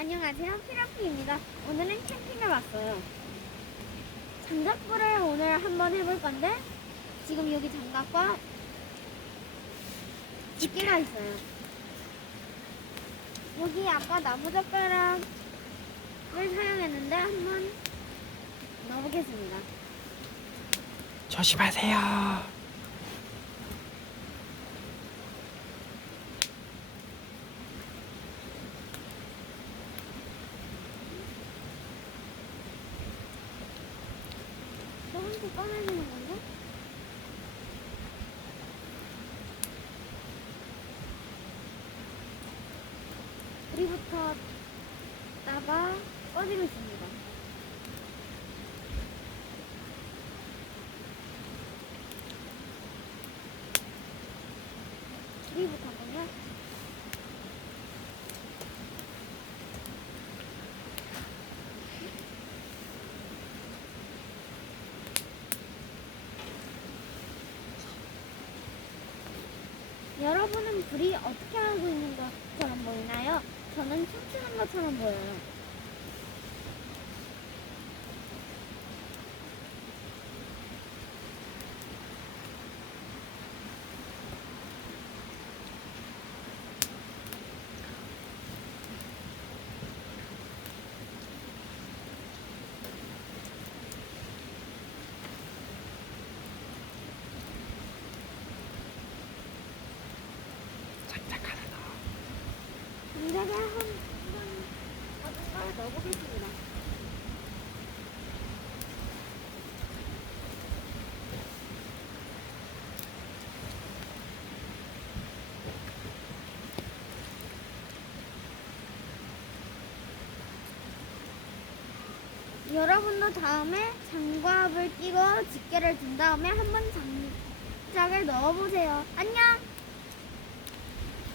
안녕하세요, 피라피입니다. 오늘은 캠핑에 왔어요. 장작불을 오늘 한번 해볼 건데 지금 여기 장갑과 집게가 있어요. 여기 아까 나무젓가락을 사용했는데 한번 넣어보겠습니다. 조심하세요. 조금씩 꺼내주는 건데? 불이부터 다가 꺼지고 있습니다. 불이부터군요. 여러분은 불이 어떻게 하고 있는 것처럼 보이나요? 저는 춤추는 것처럼 보여요. 장작 하나 넣어. 장작에 한번 어딘가에 넣어보겠습니다. 여러분도 다음에 장갑을 끼고 집게를 든 다음에 한번 장작을 넣어보세요. 안녕!